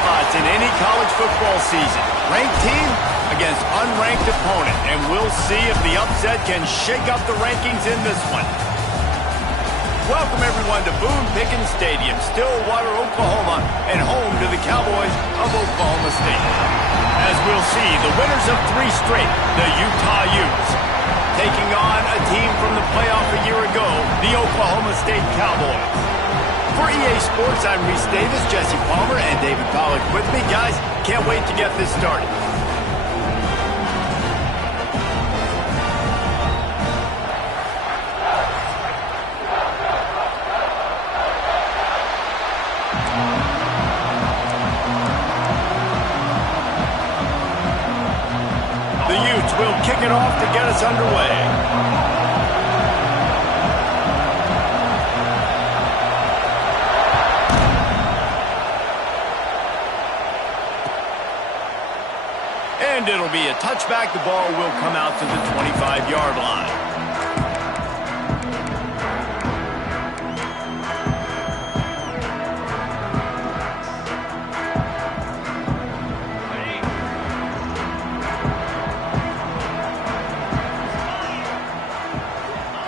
spots in any college football season. Ranked team against unranked opponent, and we'll see if the upset can shake up the rankings in this one. Welcome, everyone, to Boone Pickens Stadium, Stillwater, Oklahoma, and home to the Cowboys of Oklahoma State. As we'll see, the winners of 3 straight, the Utah Utes, taking on a team from the playoff a year ago, the Oklahoma State Cowboys. For EA Sports, I'm Reese Davis, Jesse Palmer, and David Pollack with me. Guys, can't wait to get this started. The Utes will kick it off to get us underway. And it'll be a touchback. The ball will come out to the 25-yard line.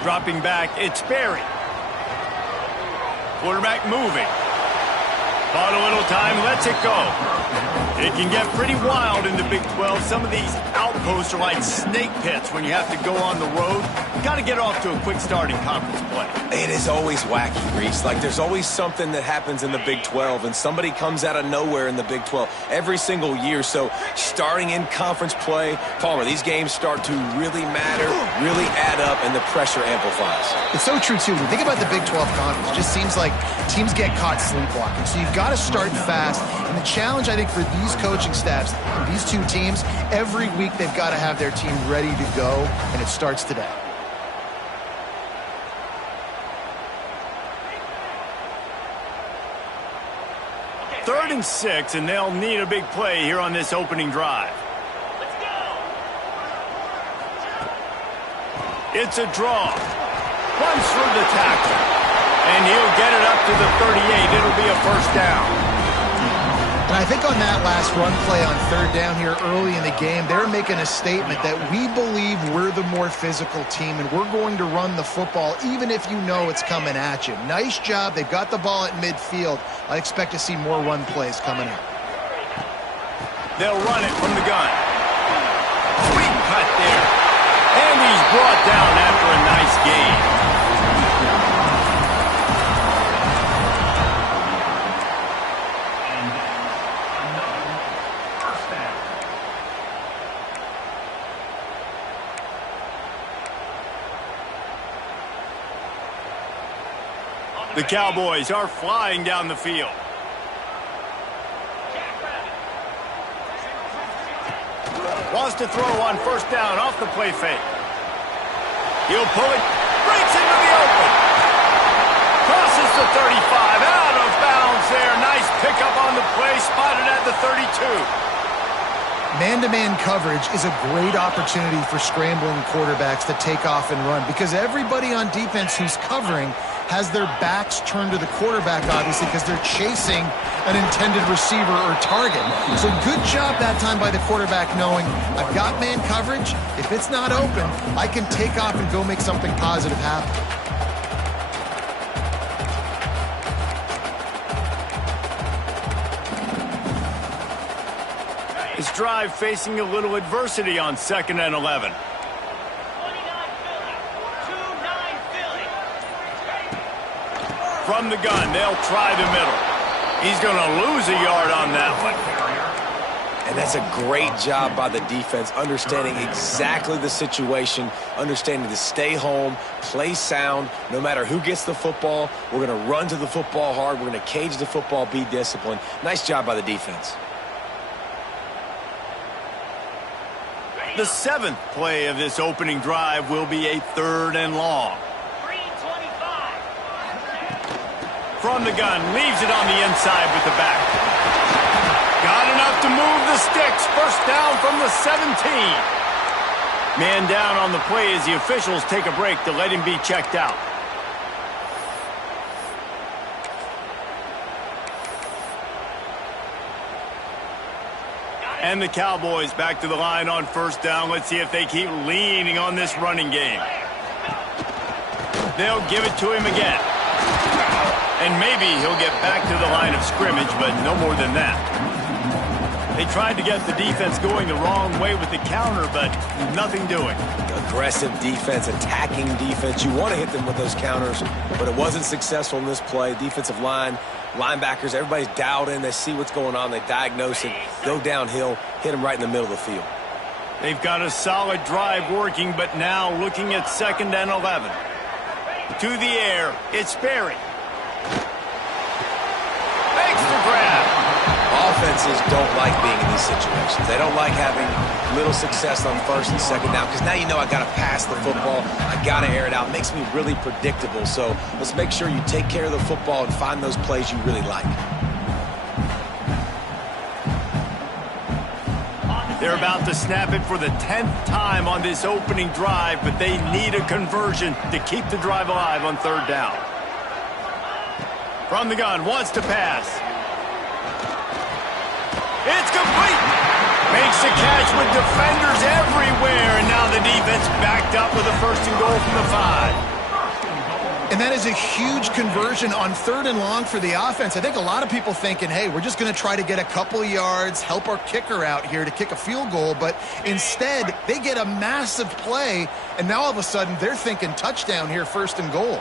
Dropping back, it's Berry. Quarterback moving. Bought a little time, lets it go. It can get pretty wild in the Big 12. Some of these outposts are like snake pits when you have to go on the road. You got to get off to a quick start in conference play. It is always wacky, Reese. Like, there's always something that happens in the Big 12, and somebody comes out of nowhere in the Big 12 every single year. So starting in conference play, Palmer, these games start to really matter, really add up, and the pressure amplifies. It's so true, too. When you think about the Big 12 conference, it just seems like teams get caught sleepwalking. So you've got to start fast. And the challenge, I think, for these coaching staffs, these 2 teams, every week they've got to have their team ready to go, and it starts today. Third and 6, and they'll need a big play here on this opening drive. Let's go. It's a draw. Runs through the tackle. And he'll get it up to the 38. It'll be a first down. And I think on that last run play on 3rd down here early in the game, they're making a statement that we believe we're the more physical team and we're going to run the football even if you know it's coming at you. Nice job. They've got the ball at midfield. I expect to see more run plays coming out. They'll run it from the gun. Sweet cut there. And he's brought down after a nice gain. The Cowboys are flying down the field. Wants to throw on 1st down off the play fake. He'll pull it. Breaks into the open. Crosses the 35. Out of bounds there. Nice pickup on the play. Spotted at the 32. Man-to-man coverage is a great opportunity for scrambling quarterbacks to take off and run because everybody on defense who's covering has their backs turned to the quarterback, obviously, because they're chasing an intended receiver or target. So good job that time by the quarterback knowing I've got man coverage. If it's not open, I can take off and go make something positive happen. His drive facing a little adversity on 2nd and 11. From the gun, they'll try the middle. He's going to lose a yard on that one. And that's a great job by the defense, understanding exactly the situation, understanding to stay home, play sound. No matter who gets the football, we're going to run to the football hard. We're going to cage the football, be disciplined. Nice job by the defense. The 7th play of this opening drive will be a 3rd and long. From the gun, leaves it on the inside with the back. Got enough to move the sticks. 1st down from the 17. Man down on the play as the officials take a break to let him be checked out. And the Cowboys back to the line on first down. Let's see if they keep leaning on this running game. They'll give it to him again. And maybe he'll get back to the line of scrimmage, but no more than that. They tried to get the defense going the wrong way with the counter, but nothing doing. Aggressive defense, attacking defense. You want to hit them with those counters, but it wasn't successful in this play. Defensive line, linebackers, everybody's dialed in. They see what's going on. They diagnose it, go downhill, hit them right in the middle of the field. They've got a solid drive working, but now looking at 2nd and 11. To the air, it's Berry. Makes the grab. Offenses don't like being in these situations. They don't like having little success on 1st and 2nd down, because now you know I got to pass the football. I got to air it out. It makes me really predictable. So let's make sure you take care of the football and find those plays you really like. They're about to snap it for the 10th time on this opening drive, but they need a conversion to keep the drive alive on 3rd down. From the gun, wants to pass. It's complete. Makes the catch with defenders everywhere, and now the defense backed up with a 1st and goal from the 5. And that is a huge conversion on 3rd and long for the offense. I think a lot of people thinking, hey, we're just going to try to get a couple of yards, help our kicker out here to kick a field goal. But instead, they get a massive play, and now all of a sudden they're thinking touchdown here, 1st and goal.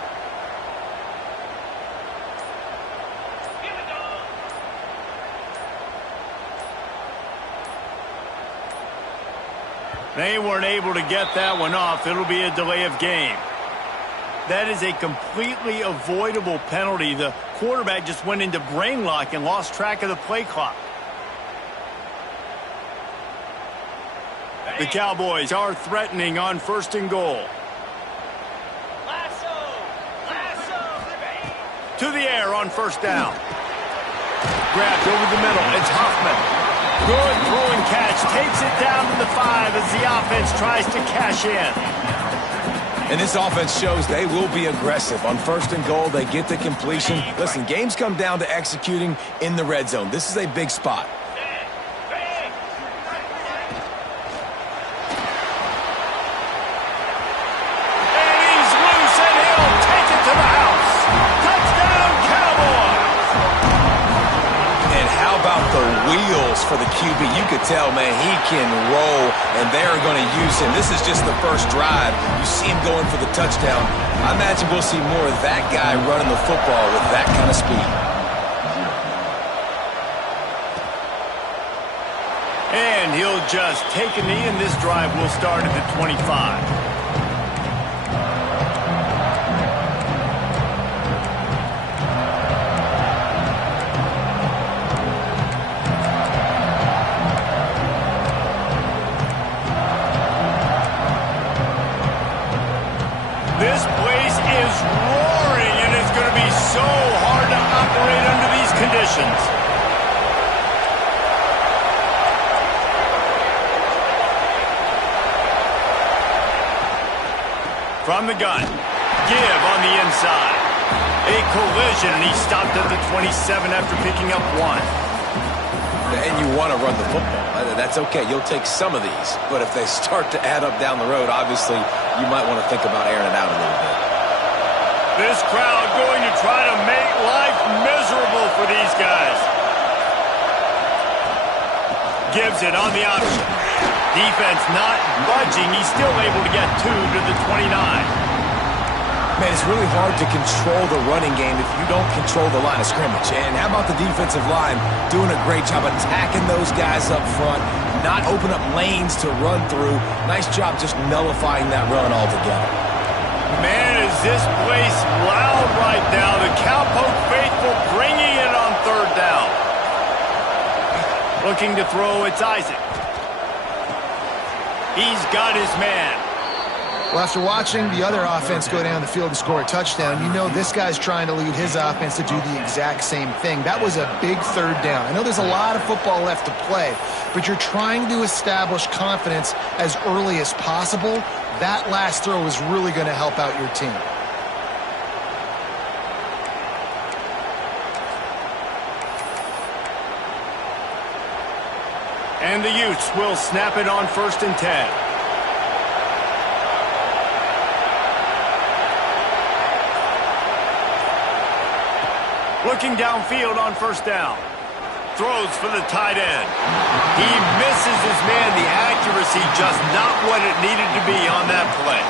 They weren't able to get that one off. It'll be a delay of game. That is a completely avoidable penalty. The quarterback just went into brain lock and lost track of the play clock. The Cowboys are threatening on 1st and goal. To the air on 1st down. Grabbed over the middle. It's Hoffman. Good throwing catch. Takes it down to the 5 as the offense tries to cash in. And this offense shows they will be aggressive. On 1st and goal, they get the completion. Listen, games come down to executing in the red zone. This is a big spot. And he's loose, and he'll take it to the house. Touchdown, Cowboys! And how about the wheels for the QB? You could tell, man, he can roll, and they're going to use him. This is just the first drive. You see him going for the touchdown. I imagine we'll see more of that guy running the football with that kind of speed. And he'll just take a knee, and this drive will start at the 25. This place is roaring, and it's going to be so hard to operate under these conditions. From the gun, give on the inside. A collision, and he stopped at the 27 after picking up 1. And you want to run the football. That's okay. You'll take some of these. But if they start to add up down the road, obviously, you might want to think about airing it out a little bit. This crowd going to try to make life miserable for these guys. Gives it on the option. Defense not budging. He's still able to get 2 to the 29. Man, it's really hard to control the running game if you don't control the line of scrimmage. And how about the defensive line doing a great job attacking those guys up front, not open up lanes to run through. Nice job just nullifying that run altogether. Man, is this place loud right now. The Cowpoke faithful bringing it on 3rd down. Looking to throw, it's Isaac. He's got his man. Well, after watching the other offense go down the field and score a touchdown, you know this guy's trying to lead his offense to do the exact same thing. That was a big 3rd down. I know there's a lot of football left to play, but you're trying to establish confidence as early as possible. That last throw is really going to help out your team. And the Utes will snap it on 1st and 10. Looking downfield on 1st down. Throws for the tight end. He misses his man. The accuracy just not what it needed to be on that play.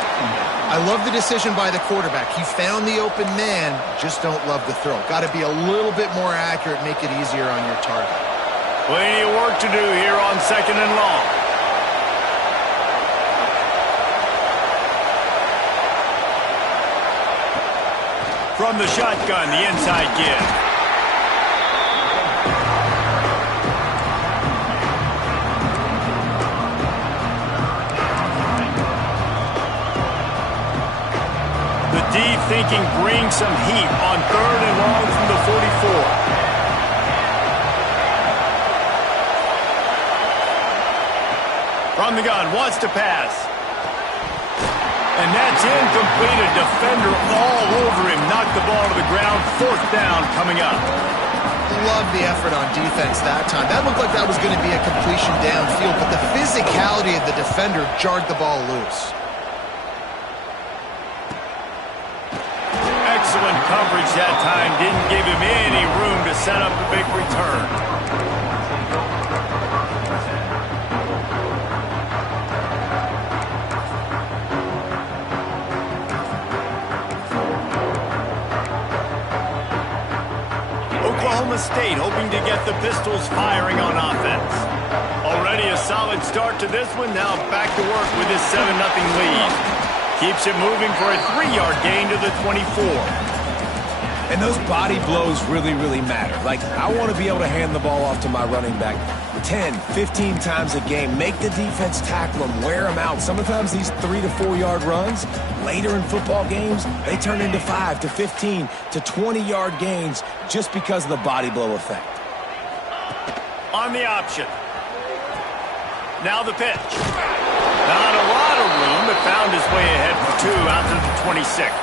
I love the decision by the quarterback. He found the open man, just don't love the throw. Got to be a little bit more accurate, make it easier on your target. Plenty of work to do here on 2nd and long. From the shotgun, the inside give. The deep thinking brings some heat on 3rd and long from the 44. From the gun, wants to pass. And that's incomplete. A defender all over him. Knocked the ball to the ground. 4th down coming up. Love the effort on defense that time. That looked like that was going to be a completion downfield, but the physicality of the defender jarred the ball loose. Excellent coverage that time. Didn't give him any room to set up a big return. Oklahoma State hoping to get the Pistols firing on offense. Already a solid start to this one. Now back to work with his 7-0 lead. Keeps it moving for a 3-yard gain to the 24. And those body blows really, really matter. Like, I want to be able to hand the ball off to my running back 10, 15 times a game. Make the defense tackle them, wear them out. Sometimes these 3 to 4 yard runs, later in football games, they turn into 5 to 15 to 20-yard gains just because of the body blow effect. On the option. Now the pitch. Not a lot of room, but found his way ahead for 2 out to the 26.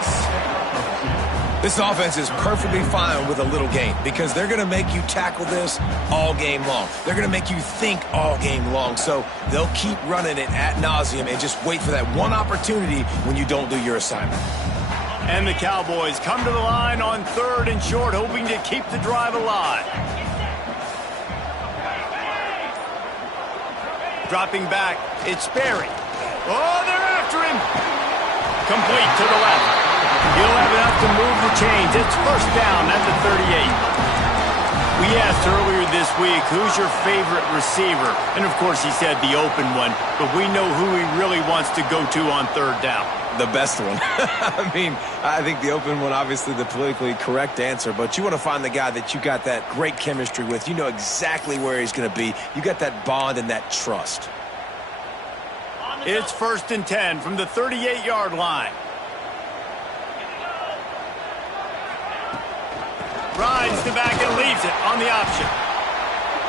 This offense is perfectly fine with a little gain because they're going to make you tackle this all game long. They're going to make you think all game long. So they'll keep running it ad nauseum and just wait for that one opportunity when you don't do your assignment. And the Cowboys come to the line on 3rd and short, hoping to keep the drive alive. Dropping back, it's Sperry. Oh, they're after him. Complete to the left. He'll have enough to move the chains. It's 1st down at the 38. We asked earlier this week, who's your favorite receiver? And, of course, he said the open one. But we know who he really wants to go to on 3rd down. The best one. I mean, I think the open one, obviously the politically correct answer, but you want to find the guy that you got that great chemistry with. You know exactly where he's going to be. You got that bond and that trust. It's 1st and 10 from the 38-yard line. Rides the back and leaves it on the option.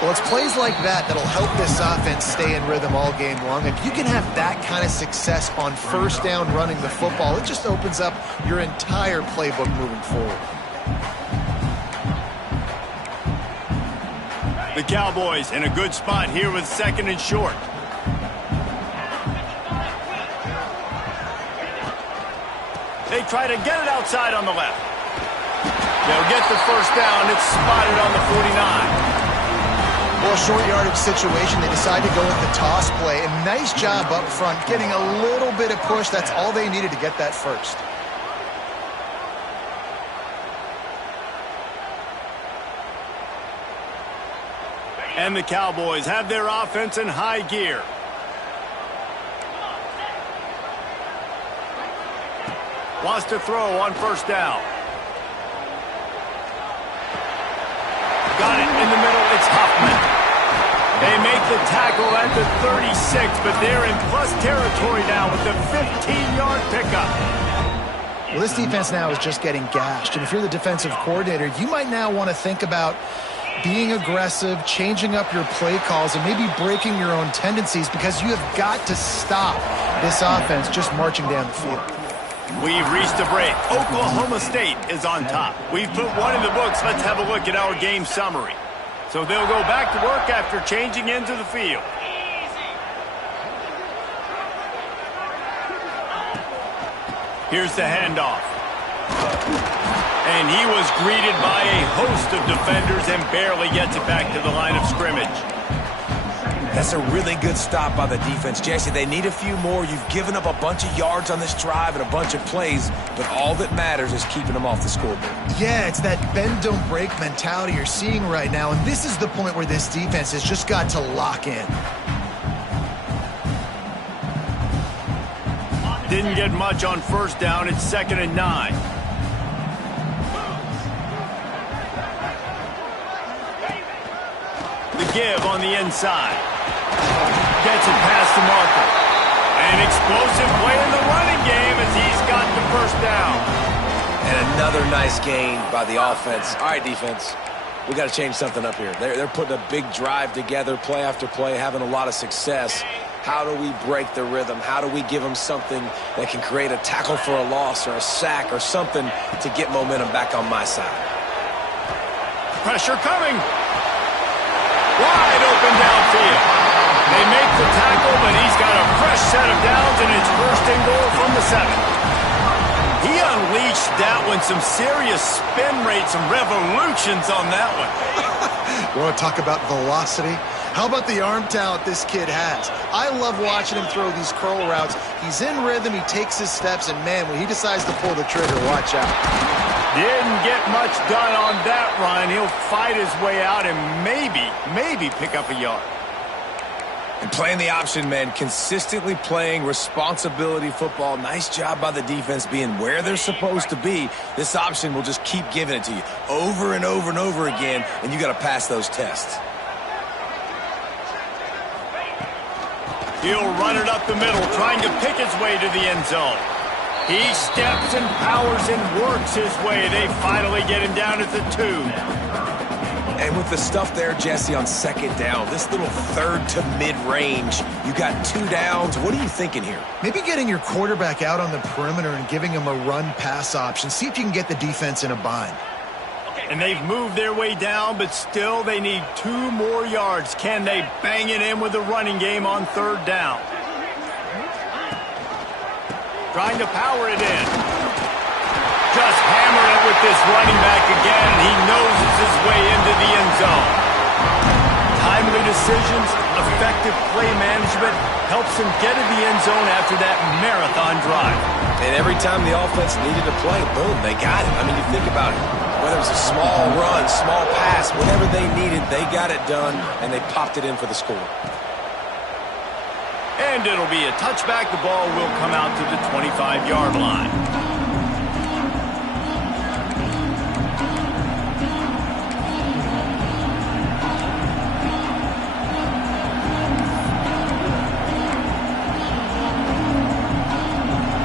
Well, it's plays like that that'll help this offense stay in rhythm all game long. If you can have that kind of success on 1st down running the football, it just opens up your entire playbook moving forward. The Cowboys in a good spot here with 2nd and short. They try to get it outside on the left. They'll get the 1st down. It's spotted on the 49. Well, short yardage situation, they decide to go with the toss play. And nice job up front, getting a little bit of push. That's all they needed to get that first. And the Cowboys have their offense in high gear. Wants to throw on 1st down. Got it in the middle. It's Huffman. They make the tackle at the 36, but they're in plus territory now with the 15-yard pickup. Well, this defense now is just getting gashed. And if you're the defensive coordinator, you might now want to think about being aggressive, changing up your play calls, and maybe breaking your own tendencies because you have got to stop this offense just marching down the field. We've reached a break. Oklahoma State is on top. We've put one in the books. Let's have a look at our game summary. So they'll go back to work after changing into the field. Here's the handoff. And he was greeted by a host of defenders and barely gets it back to the line of scrimmage. That's a really good stop by the defense. Jesse, they need a few more. You've given up a bunch of yards on this drive and a bunch of plays, but all that matters is keeping them off the scoreboard. Yeah, it's that bend, don't break mentality you're seeing right now, and this is the point where this defense has just got to lock in. Didn't get much on first down. It's 2nd and 9. The give on the inside. Gets it past the marker. An explosive play in the running game as he's got the first down. And another nice gain by the offense. All right, defense, we got to change something up here. They're putting a big drive together, play after play, having a lot of success. How do we break the rhythm? How do we give them something that can create a tackle for a loss or a sack or something to get momentum back on my side? Pressure coming. Wide open downfield. They make the tackle, but he's got a fresh set of downs, and it's 1st and goal from the 7. He unleashed that one. Some serious spin rates, some revolutions on that one. You want to talk about velocity? How about the arm talent this kid has? I love watching him throw these curl routes. He's in rhythm, he takes his steps, and man, when he decides to pull the trigger, watch out. Didn't get much done on that run. He'll fight his way out and maybe pick up a yard. And playing the option, man, consistently playing responsibility football. Nice job by the defense being where they're supposed to be. This option will just keep giving it to you over and over and over again, and you got to pass those tests. He'll run it up the middle, trying to pick his way to the end zone. He steps and powers and works his way. They finally get him down at the 2. And with the stuff there, Jesse, on 2nd down, this little 3rd to mid-range, you got 2 downs. What are you thinking here? Maybe getting your quarterback out on the perimeter and giving him a run-pass option. See if you can get the defense in a bind. And they've moved their way down, but still they need 2 more yards. Can they bang it in with the running game on 3rd down? Trying to power it in. Just hammer it with this running back again. He noses his way into the end zone. Timely decisions, effective play management helps him get to the end zone after that marathon drive. And every time the offense needed to play, boom, they got it. I mean, you think about it. Whether it was a small run, small pass, whatever they needed, they got it done, and they popped it in for the score. And it'll be a touchback. The ball will come out to the 25-yard line.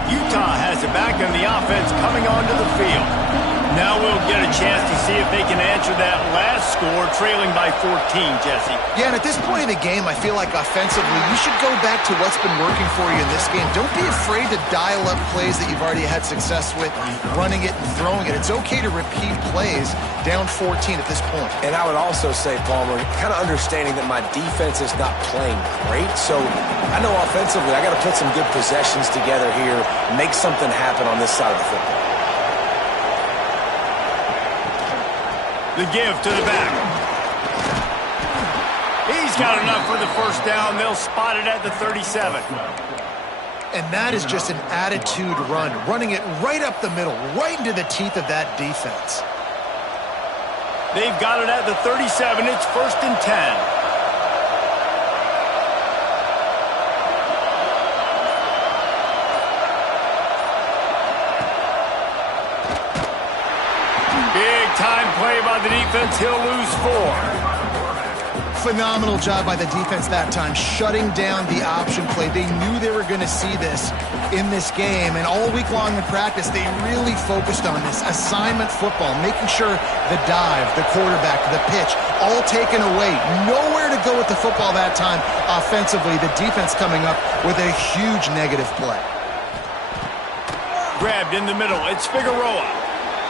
Utah has it back, and the offense coming onto the field. Now we'll get a chance to see if they can answer that last score, trailing by 14, Jesse. Yeah, and at this point in the game, I feel like offensively, you should go back to what's been working for you in this game. Don't be afraid to dial up plays that you've already had success with, running it and throwing it. It's okay to repeat plays down 14 at this point. And I would also say, Palmer, kind of understanding that my defense is not playing great. So I know offensively, I got to put some good possessions together here, make something happen on this side of the football. The give to the back. He's got enough for the first down. They'll spot it at the 37. And that is just an attitude run, running it right up the middle, right into the teeth of that defense. They've got it at the 37. It's 1st and 10. Time play by the defense. He'll lose 4. Phenomenal job by the defense that time, shutting down the option play. They knew they were going to see this in this game, and all week long in practice, they really focused on this assignment football, making sure the dive, the quarterback, the pitch, all taken away. Nowhere to go with the football that time offensively. The defense coming up with a huge negative play. Grabbed in the middle. It's Figueroa.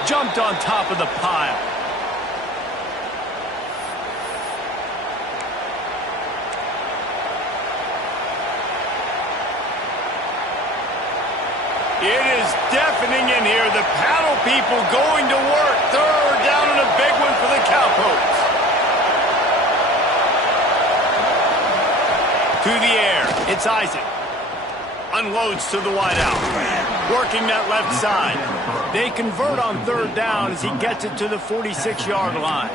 Jumped on top of the pile. deafening in here. The paddle people going to work. Third down and a big one for the Cowpokes. To the air, it's Isaac. Unloads to the wideout. Working that left side. They convert on third down as he gets it to the 46-yard line.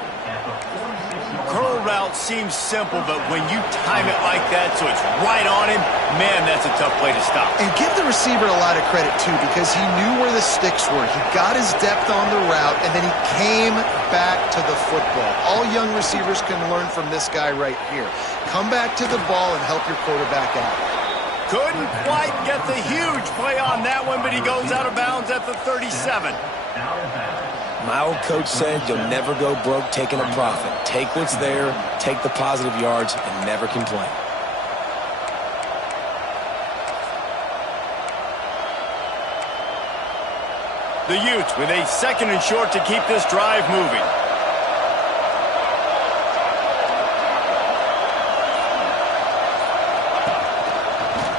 Curl route seems simple, but when you time it like that so it's right on him, man, that's a tough play to stop. And give the receiver a lot of credit, too, because he knew where the sticks were. He got his depth on the route, and then he came back to the football. All young receivers can learn from this guy right here. Come back to the ball and help your quarterback out. Couldn't quite get the huge play on that one, but he goes out of bounds at the 37. My old coach said you'll never go broke taking a profit. Take what's there, take the positive yards, and never complain. The Utes with a second and short to keep this drive moving.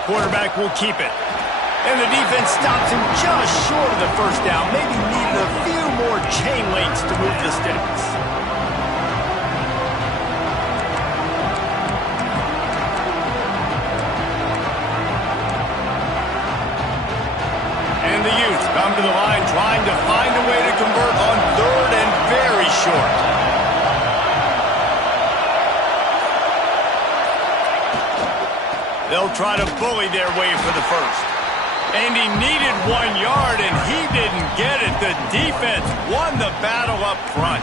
Quarterback will keep it. And the defense stops him just short of the first down. Maybe needed a few more chain links to move the sticks. And the Utes come to the line trying to find a way to convert on third and very short. They'll try to bully their way for the first. And he needed 1 yard, and he didn't get it. The defense won the battle up front.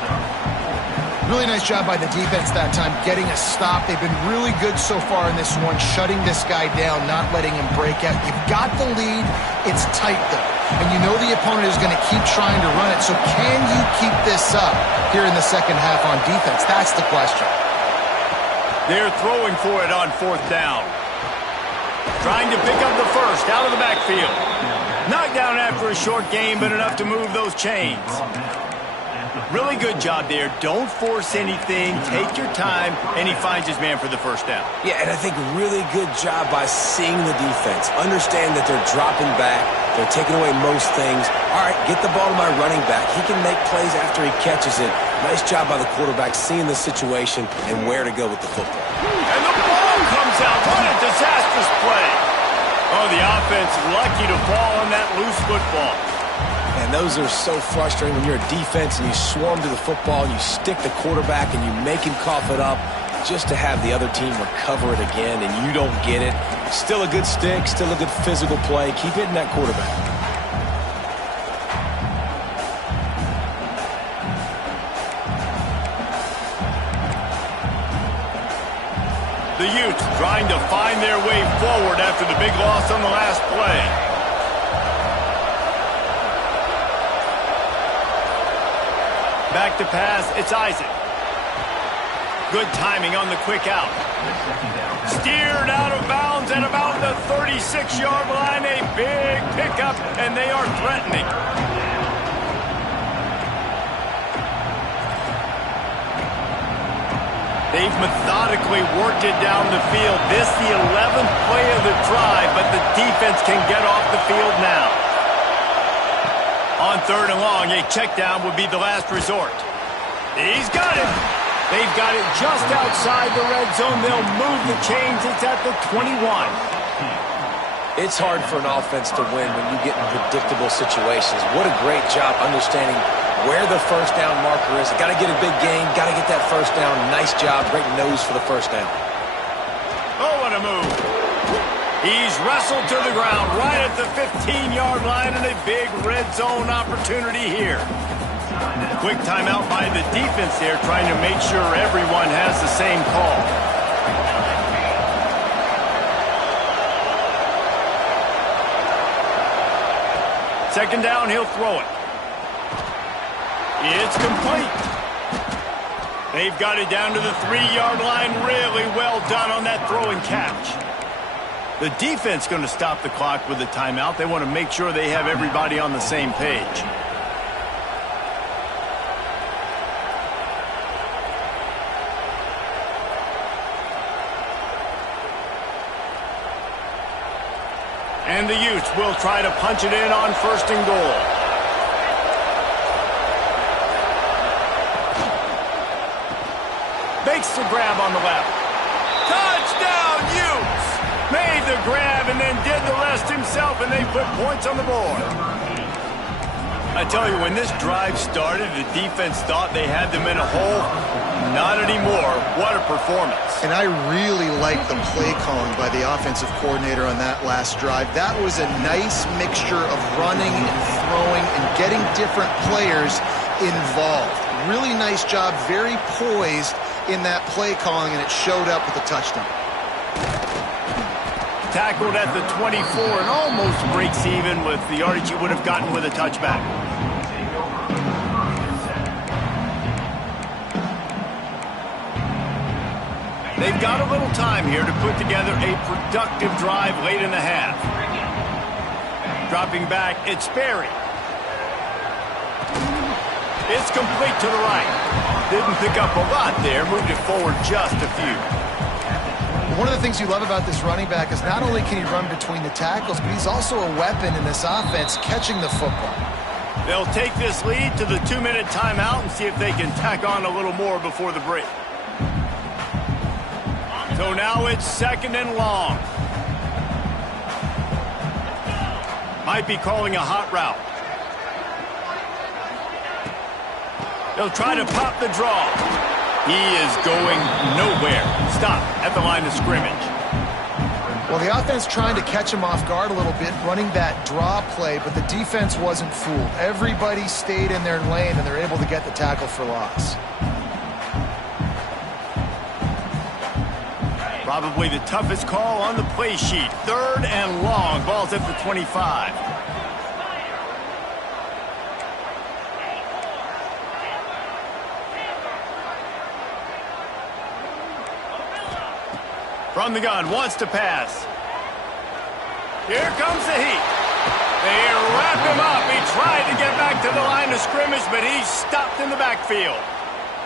Really nice job by the defense that time, getting a stop. They've been really good so far in this one, shutting this guy down, not letting him break out. You've got the lead. It's tight, though. And you know the opponent is going to keep trying to run it. So can you keep this up here in the second half on defense? That's the question. They're throwing for it on fourth down. Trying to pick up the first out of the backfield. Knocked down after a short game, but enough to move those chains. Really good job there. Don't force anything. Take your time, and he finds his man for the first down. Yeah, and I think really good job by seeing the defense. Understand that they're dropping back. They're taking away most things. All right, get the ball to my running back. He can make plays after he catches it. Nice job by the quarterback seeing the situation and where to go with the football. And the ball comes out. What a disastrous play. Oh, the offense lucky to fall on that loose football. And those are so frustrating when you're a defense and you swarm to the football and you stick the quarterback and you make him cough it up just to have the other team recover it again and you don't get it. Still a good stick, still a good physical play. Keep hitting that quarterback. The Utes trying to find their way forward after the big loss on the last play. Back to pass, it's Isaac. Good timing on the quick out. Steered out of bounds at about the 36-yard line. A big pickup, and they are threatening. They've methodically worked it down the field. This the 11th play of the drive, but the defense can get off the field now. On third and long, a check down would be the last resort. He's got it. They've got it just outside the red zone. They'll move the chains. It's at the 21. It's hard for an offense to win when you get in predictable situations. What a great job understanding where the first down marker is. Got to get a big gain. Got to get that first down. Nice job. Great nose for the first down. Oh, what a move. He's wrestled to the ground right at the 15-yard line and a big red zone opportunity here. Quick timeout by the defense there, trying to make sure everyone has the same call. Second down, he'll throw it. It's complete. They've got it down to the 3-yard line. Really well done on that throw and catch. The defense going to stop the clock with a timeout. They want to make sure they have everybody on the same page. And the Utes will try to punch it in on 1st and goal. Makes the grab on the left. Touchdown, Utes! Made the grab and then did the rest himself, and they put points on the board. I tell you, when this drive started, the defense thought they had them in a hole. Not anymore. What a performance. And I really like the play calling by the offensive coordinator on that last drive. That was a nice mixture of running and throwing and getting different players involved. Really nice job, very poised in that play calling, and it showed up with a touchdown. Tackled at the 24 and almost breaks even with the yardage he would have gotten with a touchback. They've got a little time here to put together a productive drive late in the half. Dropping back, it's Berry. It's complete to the right. Didn't pick up a lot there, moved it forward just a few. One of the things you love about this running back is not only can he run between the tackles, but he's also a weapon in this offense, catching the football. They'll take this lead to the 2-minute timeout and see if they can tack on a little more before the break. So now it's 2nd and long. Might be calling a hot route. They'll try to pop the draw. He is going nowhere. Stop at the line of scrimmage. Well, the offense trying to catch him off guard a little bit, running that draw play, but the defense wasn't fooled. Everybody stayed in their lane, and they're able to get the tackle for loss. Probably the toughest call on the play sheet. 3rd and long. Ball's at the 25. From the gun, wants to pass. Here comes the heat. They wrap him up. He tried to get back to the line of scrimmage, but he's stopped in the backfield.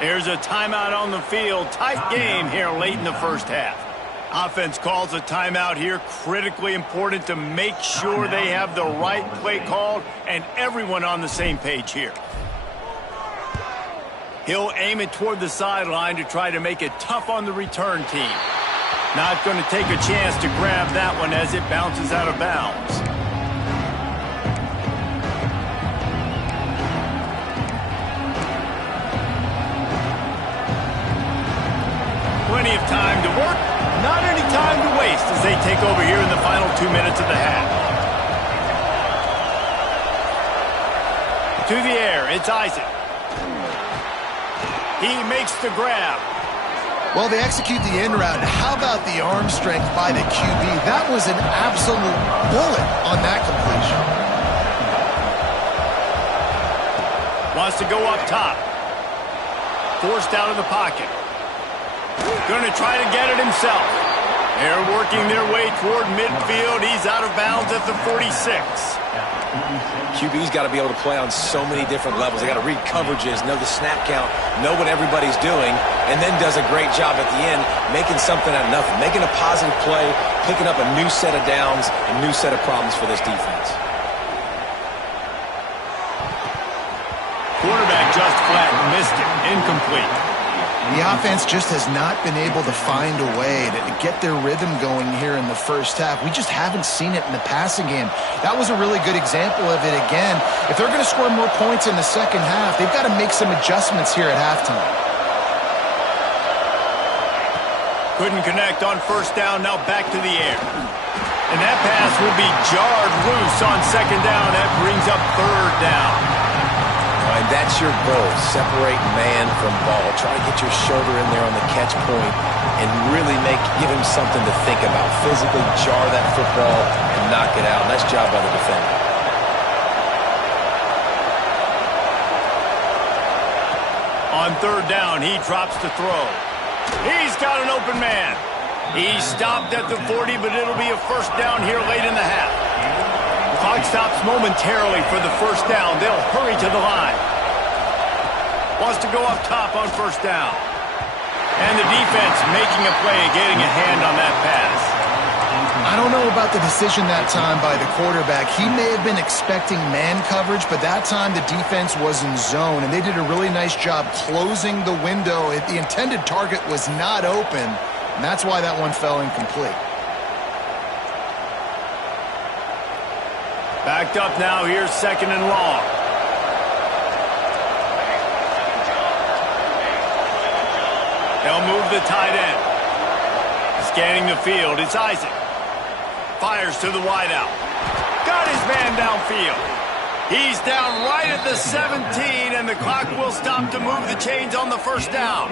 There's a timeout on the field. Tight game here late in the first half. Offense calls a timeout here. Critically important to make sure they have the right play called and everyone on the same page here. He'll aim it toward the sideline to try to make it tough on the return team. Not going to take a chance to grab that one as it bounces out of bounds. Plenty of time to work. Not any time to waste as they take over here in the final 2 minutes of the half. To the air, it's Isaac. He makes the grab. Well, they execute the end route. How about the arm strength by the QB? That was an absolute bullet on that completion. Wants to go up top. Forced out of the pocket. Going to try to get it himself. They're working their way toward midfield. He's out of bounds at the 46. QB's got to be able to play on so many different levels. They got to read coverages, know the snap count, know what everybody's doing, and then does a great job at the end making something out of nothing, making a positive play, picking up a new set of downs, a new set of problems for this defense. Quarterback just flat missed it. Incomplete. The offense just has not been able to find a way to get their rhythm going here in the first half. We just haven't seen it in the passing game. That was a really good example of it again. If they're going to score more points in the second half, they've got to make some adjustments here at halftime. Couldn't connect on first down, now back to the air. And that pass will be jarred loose on second down. That brings up 3rd down. And that's your goal. Separate man from ball. Try to get your shoulder in there on the catch point and really give him something to think about. Physically jar that football and knock it out. Nice job by the defender. On 3rd down, he drops to throw. He's got an open man. He stopped at the 40, but it'll be a first down here late in the half. Clock stops momentarily for the first down. They'll hurry to the line. Wants to go up top on first down. And the defense making a play, getting a hand on that pass. I don't know about the decision that time by the quarterback. He may have been expecting man coverage, but that time the defense was in zone, and they did a really nice job closing the window. The intended target was not open, and that's why that one fell incomplete. Backed up now, here's 2nd and long. They'll move the tight end. Scanning the field, it's Isaac. Fires to the wideout. Got his man downfield. He's down right at the 17, and the clock will stop to move the chains on the first down.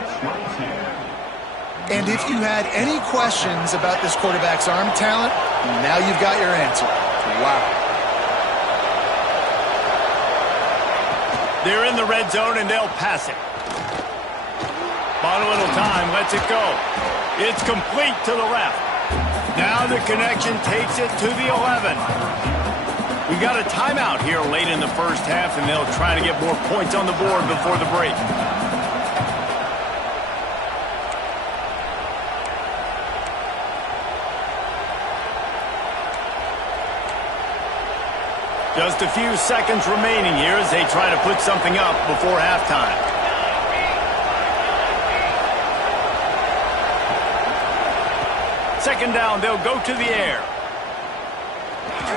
And if you had any questions about this quarterback's arm talent, now you've got your answer. Wow. They're in the red zone, and they'll pass it. Bought a little time, lets it go. It's complete to the left. Now the connection takes it to the 11. We got a timeout here late in the first half, and they'll try to get more points on the board before the break. Just a few seconds remaining here as they try to put something up before halftime. Second down, they'll go to the air.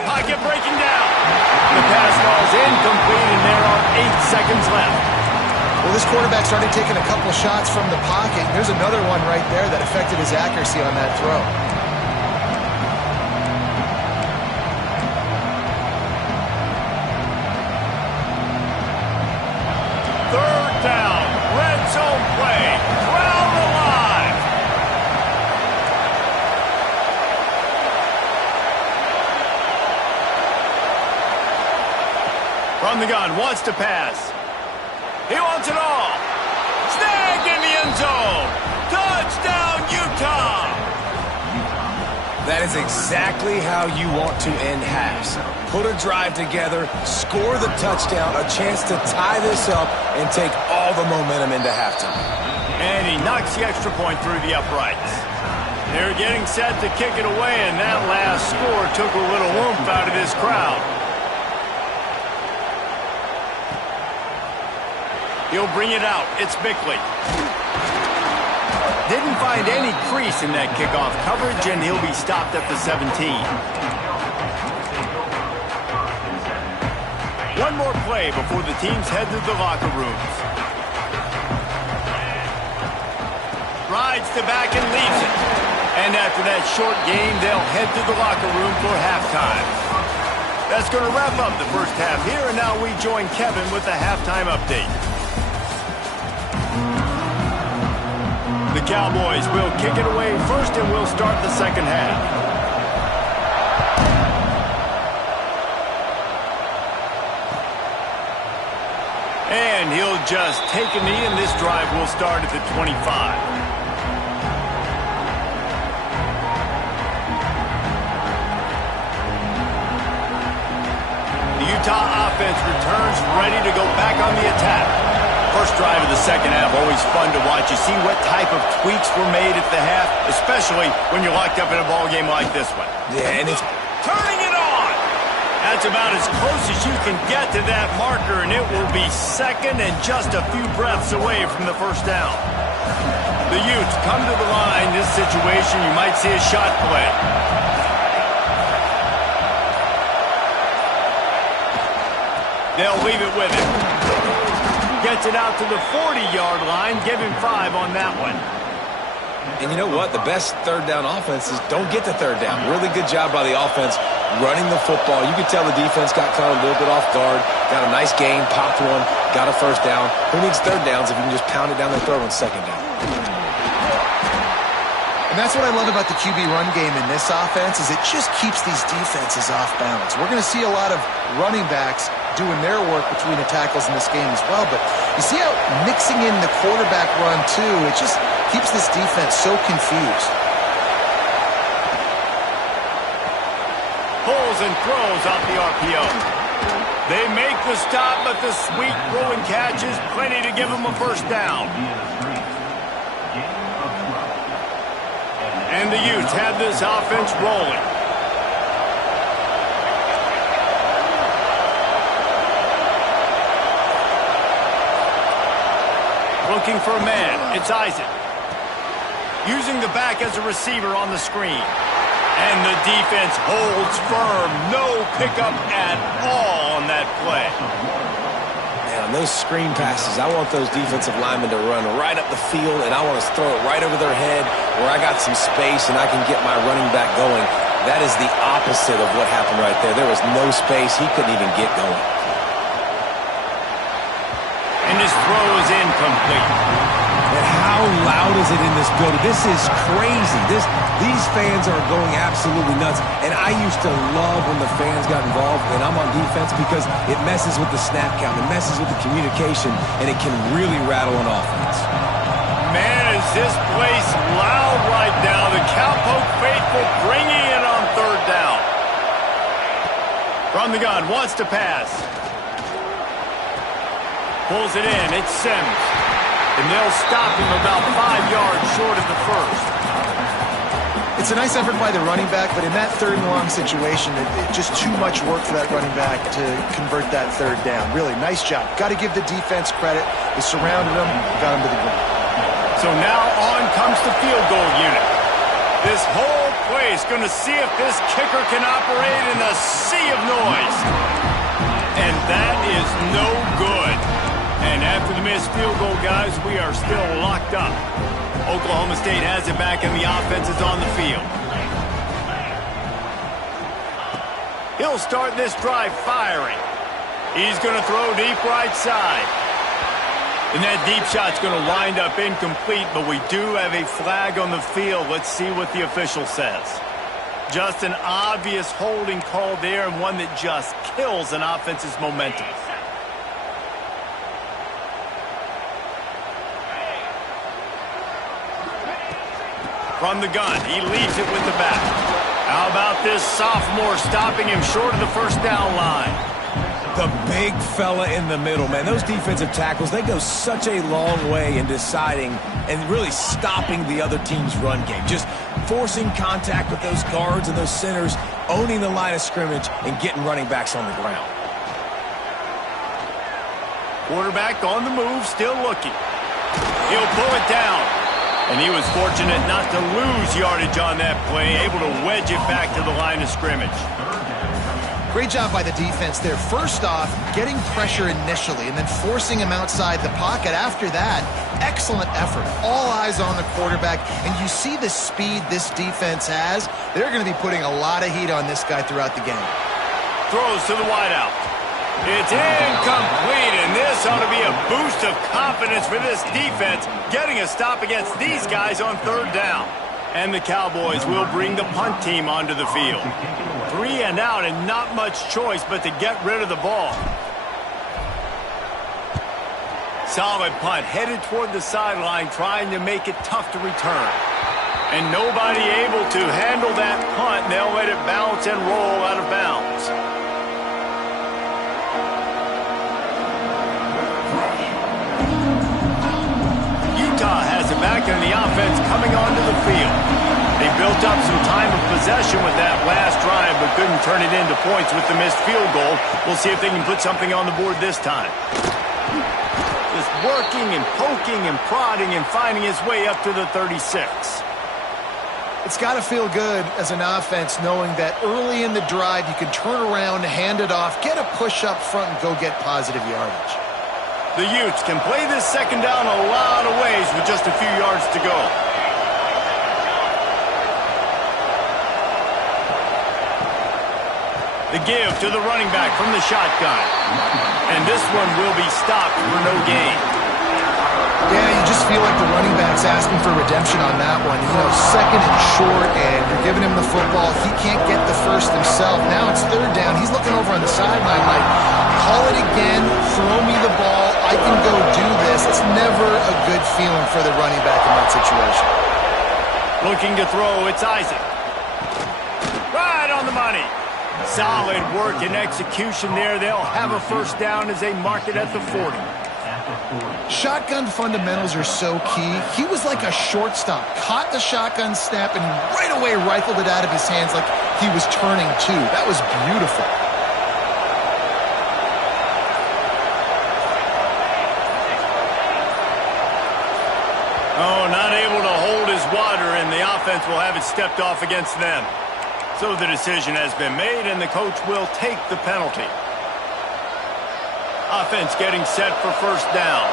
Pocket breaking down. The pass falls incomplete, and there are 8 seconds left. Well, this quarterback started taking a couple shots from the pocket. There's another one right there that affected his accuracy on that throw. Third down, red zone play, crowd alive. From the gun, wants to pass. He wants it all. Snagged in the end zone. Touchdown, Utah. That is exactly how you want to end halves. Put a drive together, score the touchdown, a chance to tie this up, and take all the momentum into halftime. And he knocks the extra point through the uprights. They're getting set to kick it away, and that last score took a little oomph out of this crowd. He'll bring it out. It's Bickley. Didn't find any crease in that kickoff coverage, and he'll be stopped at the 17. One more play before the teams head to the locker rooms. Rides to back and leaves it. And after that short game, they'll head to the locker room for halftime. That's going to wrap up the first half here, and now we join Kevin with the halftime update. The Cowboys will kick it away first, and we'll start the second half. And he'll just take a knee, and this drive will start at the 25. The Utah offense returns ready to go back on the attack. First drive of the second half, always fun to watch. You see what type of tweaks were made at the half, especially when you're locked up in a ball game like this one. Yeah, and it's turning it on. That's about as close as you can get to that marker, and it will be second and just a few breaths away from the first down. The Utes come to the line. This situation, you might see a shot play. They'll leave it with him. Gets it out to the 40-yard line. Give him 5 on that one. And you know what? The best third down offenses don't get the third down. Really good job by the offense running the football. You could tell the defense got caught a little bit off guard. Got a nice gain, popped one, got a first down. Who needs third downs if you can just pound it down their throat on second down? And that's what I love about the QB run game in this offense is it just keeps these defenses off balance. We're going to see a lot of running backs doing their work between the tackles in this game as well. But you see how mixing in the quarterback run too, it just keeps this defense so confused. Pulls and throws off the RPO. They make the stop, but the sweet throw and catch is plenty to give them a first down. And the Utes have this offense rolling. Looking for a man. It's Isaac. Using the back as a receiver on the screen. And the defense holds firm. No pickup at all on that play. Man, on those screen passes, I want those defensive linemen to run right up the field, and I want to throw it right over their head where I got some space and I can get my running back going. That is the opposite of what happened right there. There was no space. He couldn't even get going. And his throw is incomplete. And how loud is it in this building? This is crazy. These fans are going absolutely nuts. And I used to love when the fans got involved, and I'm on defense, because it messes with the snap count. It messes with the communication, and it can really rattle an offense. Man, is this place loud right now. The Cowpoke faithful bringing it on third down. From the gun, wants to pass. Pulls it in. It's Sims. And they'll stop him about 5 yards short of the first. It's a nice effort by the running back, but in that third and long situation, it just too much work for that running back to convert that third down. Really, nice job. Got to give the defense credit. They surrounded him, got him to the ground. So now on comes the field goal unit. This whole play is going to see if this kicker can operate in a sea of noise. And that is no good. And after the missed field goal, guys, we are still locked up. Oklahoma State has it back, and the offense is on the field. He'll start this drive firing. He's going to throw deep right side. And that deep shot's going to wind up incomplete, but we do have a flag on the field. Let's see what the official says. Just an obvious holding call there, and one that just kills an offense's momentum. From the gun, he leaves it with the back. How about this sophomore stopping him short of the first down line? The big fella in the middle, man. Those defensive tackles, they go such a long way in deciding and really stopping the other team's run game. Just forcing contact with those guards and those centers, owning the line of scrimmage, and getting running backs on the ground. Quarterback on the move, still looking. He'll pull it down. And he was fortunate not to lose yardage on that play, able to wedge it back to the line of scrimmage. Great job by the defense there. First off, getting pressure initially and then forcing him outside the pocket. After that, excellent effort. All eyes on the quarterback. And you see the speed this defense has. They're going to be putting a lot of heat on this guy throughout the game. Throws to the wideout. It's incomplete, and this ought to be a boost of confidence for this defense, getting a stop against these guys on third down. And the Cowboys will bring the punt team onto the field. 3 and out, and not much choice but to get rid of the ball. Solid punt, headed toward the sideline, trying to make it tough to return. And nobody able to handle that punt. They'll let it bounce and roll out of bounds. Has it back, and the offense coming onto the field. They built up some time of possession with that last drive, but couldn't turn it into points with the missed field goal. We'll see if they can put something on the board this time. Just working and poking and prodding and finding his way up to the 36. It's got to feel good as an offense knowing that early in the drive you can turn around, hand it off, get a push up front, and go get positive yardage. The Utes can play this second down a lot of ways with just a few yards to go. The give to the running back from the shotgun. And this one will be stopped for no gain. Yeah, you just feel like the running back's asking for redemption on that one. You know, second and short, and you're giving him the football. He can't get the first himself. Now it's third down. He's looking over on the sideline like, call it again, throw me the ball, I can go do this. It's never a good feeling for the running back in that situation. Looking to throw, it's Isaac. Right on the money. Solid work and execution there. They'll have a first down as they mark it at the 40. Shotgun fundamentals are so key. He was like a shortstop, caught the shotgun snap, and right away rifled it out of his hands like he was turning two. That was beautiful. defense will have it stepped off against them. So the decision has been made, and the coach will take the penalty. Offense getting set for first down.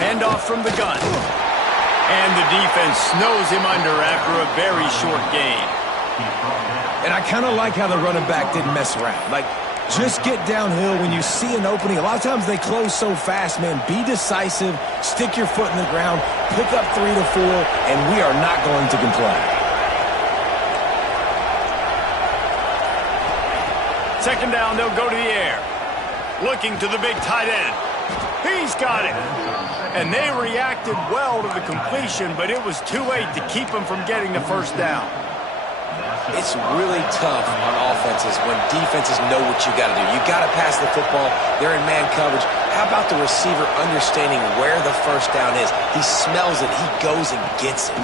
Handoff from the gun. And the defense snows him under after a very short gain. And I kind of like how the running back didn't mess around. Like, just get downhill when you see an opening. A lot of times they close so fast, man. Be decisive, stick your foot in the ground, pick up 3 to 4, and we are not going to complain. Second down, they'll go to the air. Looking to the big tight end. He's got it. And they reacted well to the completion, but it was too late to keep him from getting the first down. It's really tough on offenses when defenses know what you got to do. You got to pass the football. They're in man coverage. How about the receiver understanding where the first down is? He smells it. He goes and gets it.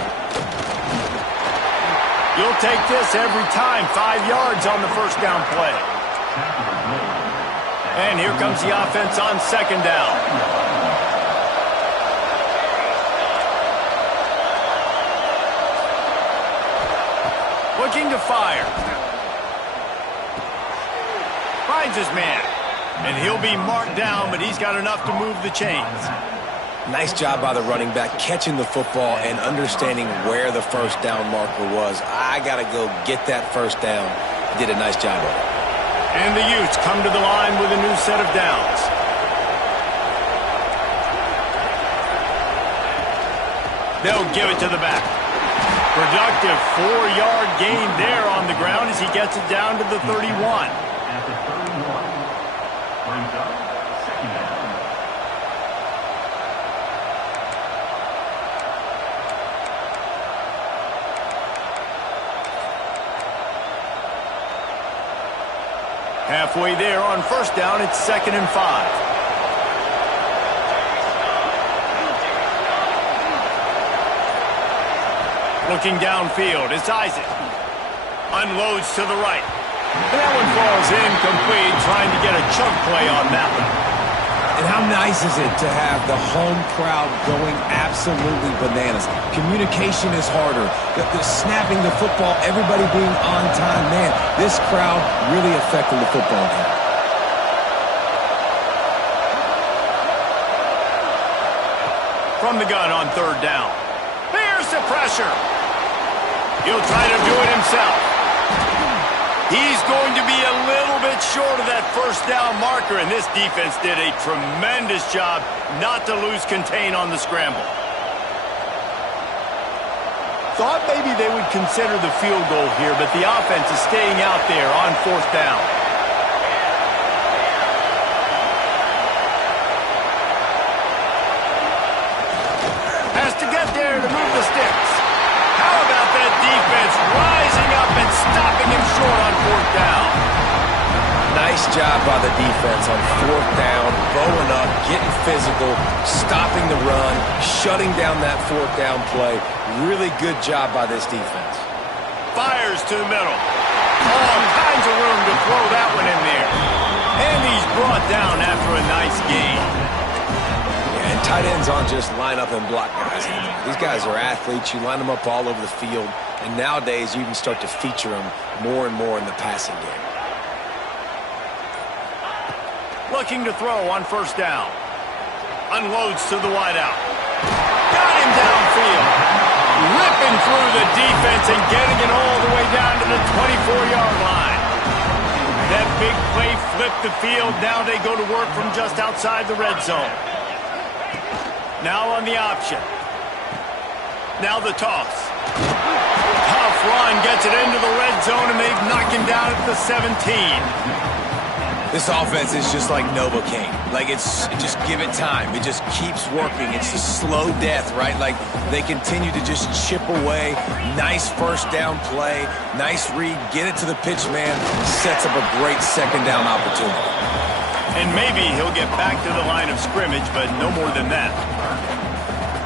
You'll take this every time. 5 yards on the first down play. And here comes the offense on second down. Looking to fire. Finds his man. And he'll be marked down, but he's got enough to move the chains. Nice job by the running back catching the football and understanding where the first down marker was. I got to go get that first down. Did a nice job of it. And the Utes come to the line with a new set of downs. They'll give it to the back. Productive 4-yard gain there on the ground as he gets it down to the 31. At the 31, brings up second down. Halfway there on first down, it's 2nd and 5. Looking downfield, it's Isaac. Unloads to the right. And that one falls incomplete, trying to get a chunk play on that one. And how nice is it to have the home crowd going absolutely bananas? Communication is harder. The snapping the football, everybody being on time. Man, this crowd really affecting the football game. From the gun on third down. There's the pressure. He'll try to do it himself. He's going to be a little bit short of that first down marker, and this defense did a tremendous job not to lose contain on the scramble. Thought maybe they would consider the field goal here, but the offense is staying out there on fourth down. Has to get there to move the sticks. How about that defense rising up and stopping him short on fourth down? Nice job by the defense on fourth down, bowing up, getting physical, stopping the run, shutting down that fourth down play. Really good job by this defense. Fires to the middle. All kinds of room to throw that one in there. And he's brought down after a nice gain. Yeah, and tight ends aren't just line up and block guys. These guys are athletes. You line them up all over the field. And nowadays, you can start to feature them more and more in the passing game. Looking to throw on first down. Unloads to the wideout. Got him downfield. Ripping through the defense and getting it all the way down to the 24-yard line. That big play flipped the field. Now they go to work from just outside the red zone. Now on the option. Now the toss. Tough run gets it into the red zone, and they've knocked him down at the 17. This offense is just like Novocaine. Like, just give it time. It just keeps working. It's a slow death, right? Like, they continue to just chip away. Nice first down play. Nice read. Get it to the pitch man. Sets up a great second down opportunity. And maybe he'll get back to the line of scrimmage, but no more than that.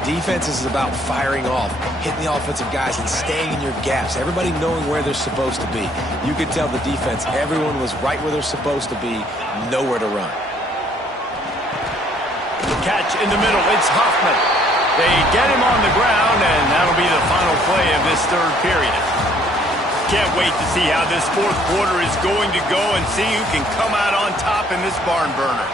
Defense is about firing off, hitting the offensive guys, and staying in your gaps. Everybody knowing where they're supposed to be. You could tell the defense, everyone was right where they're supposed to be, nowhere to run. catch in the middle. It's Hoffman. They get him on the ground, and that'll be the final play of this third period. Can't wait to see how this fourth quarter is going to go and see who can come out on top in this barn burner.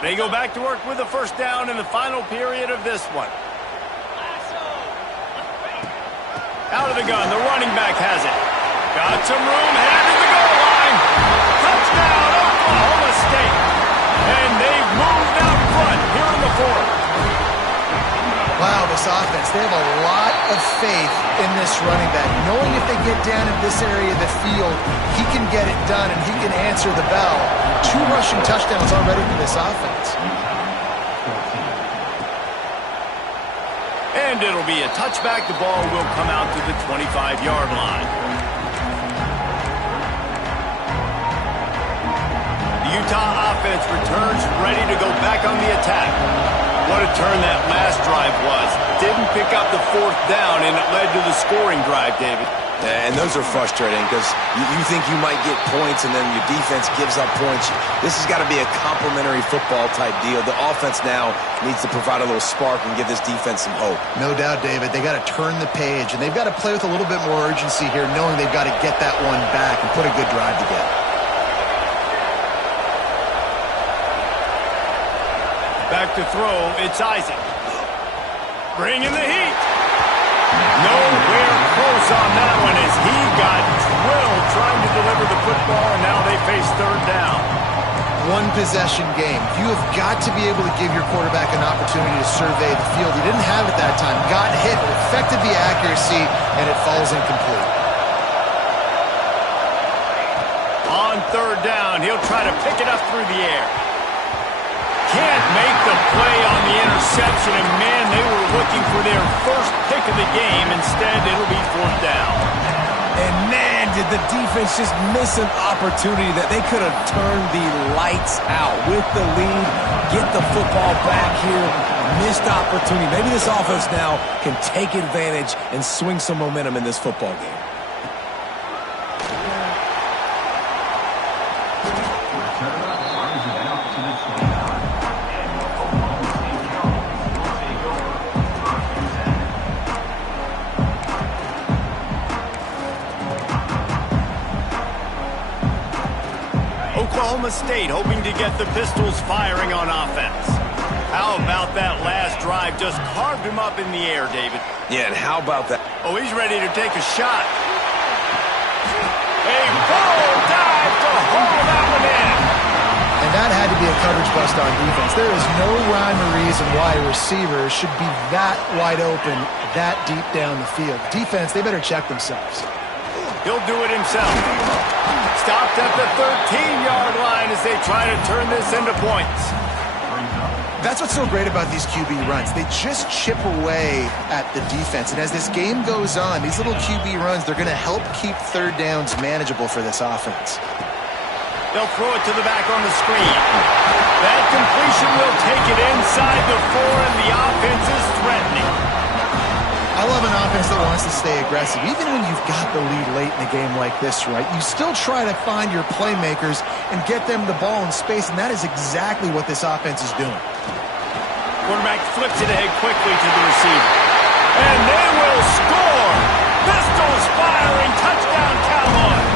They go back to work with a first down in the final period of this one. Out of the gun, the running back has it. Got some room, headed to the goal line. Touchdown, Oklahoma State. And they've moved out front here in the fourth. Wow, this offense, they have a lot of faith in this running back. Knowing if they get down in this area of the field, he can get it done and he can answer the bell. 2 rushing touchdowns already for this offense. And it'll be a touchback. The ball will come out to the 25-yard line. The Utah offense returns ready to go back on the attack. What a turn that last drive was. Didn't pick up the fourth down, and it led to the scoring drive, David. And those are frustrating because you think you might get points and then your defense gives up points. This has got to be a complementary football type deal. The offense now needs to provide a little spark and give this defense some hope. No doubt, David. They got to turn the page, and they've got to play with a little bit more urgency here, knowing they've got to get that one back and put a good drive together. Back to throw, it's Isaac. Bringing the heat. Nowhere close on that one as he got drilled trying to deliver the football, and now they face third down. One possession game. You have got to be able to give your quarterback an opportunity to survey the field. He didn't have it that time. Got hit, affected the accuracy, and it falls incomplete. On third down, he'll try to pick it up through the air. Can't make the play on the interception, and man, they were looking for their first pick of the game. Instead, it'll be fourth down. And man, did the defense just miss an opportunity that they could have turned the lights out with the lead, get the football back here. Missed opportunity. Maybe this offense now can take advantage and swing some momentum in this football game. Oklahoma State hoping to get the Pistols firing on offense. How about that last drive? Just carved him up in the air, David. Yeah, and how about that? Oh, he's ready to take a shot. A full dive to haul that one in. And that had to be a coverage bust on defense. There is no rhyme or reason why receivers should be that wide open, that deep down the field. Defense, they better check themselves. He'll do it himself. Stopped at the 13-yard line as they try to turn this into points. That's what's so great about these QB runs. They just chip away at the defense. And as this game goes on, these little QB runs, they're going to help keep third downs manageable for this offense. They'll throw it to the back on the screen. That completion will take it inside the 4, and the offense is threatening. I love an offense that wants to stay aggressive. Even when you've got the lead late in a game like this, right, you still try to find your playmakers and get them the ball in space, and that is exactly what this offense is doing. Quarterback flips it ahead quickly to the receiver. And they will score! Pistols firing, touchdown Cowboys!